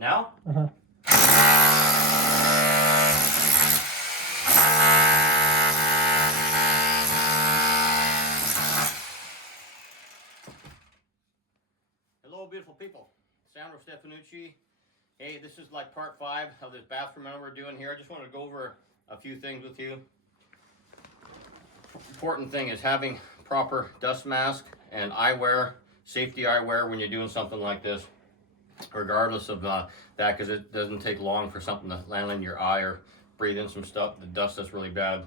Now? Uh-huh. Hello, beautiful people. Sandro Stefanucci. Hey, this is like part 5 of this bathroom that we're doing here. I just wanted to go over a few things with you. Important thing is having proper dust mask and eyewear, safety eyewear when you're doing something like this, regardless of that, because it doesn't take long for something to land in your eye or breathe in some stuff, the dust that's really bad.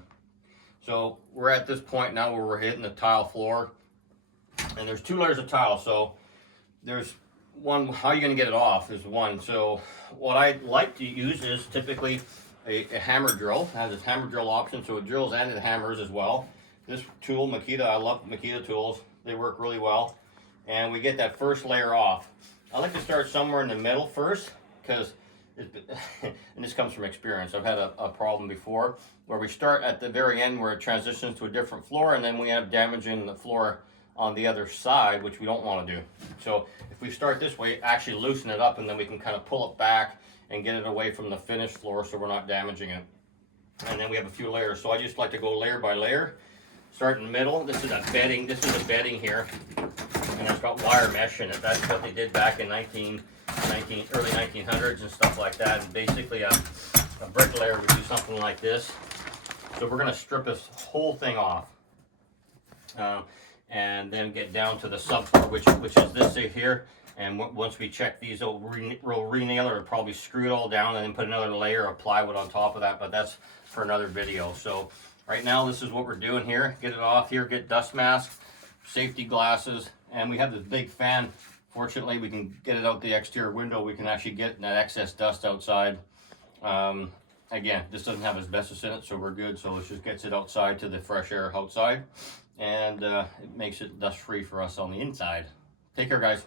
So we're at this point now where we're hitting the tile floor, and there's 2 layers of tile. So there's one, how are you going to get it off is one. So what I like to use is typically a hammer drill. It has its hammer drill option, so it drills and it hammers as well. This tool, Makita, I love Makita tools. They work really well. And we get that first layer off. I like to start somewhere in the middle first, because, and this comes from experience. I've had a problem before where we start at the very end where it transitions to a different floor, and then we end up damaging the floor on the other side, which we don't want to do. So if we start this way, actually loosen it up, and then we can kind of pull it back and get it away from the finished floor so we're not damaging it. And then we have a few layers. So I just like to go layer by layer. Start in the middle. This is a bedding here, and it's got wire mesh in it. That's what they did back in early 1900s and stuff like that. And basically a bricklayer would do something like this. So we're going to strip this whole thing off, and then get down to the subfloor, which is this here. And once we check these, we'll re-nail or probably screw it all down and then put another layer of plywood on top of that. But that's for another video. So right now, this is what we're doing here. Get it off here, get dust mask, safety glasses, and we have this big fan. Fortunately, we can get it out the exterior window. We can actually get that excess dust outside. Again, this doesn't have asbestos in it, so we're good. So it just gets it outside to the fresh air outside, and it makes it dust free for us on the inside. Take care, guys.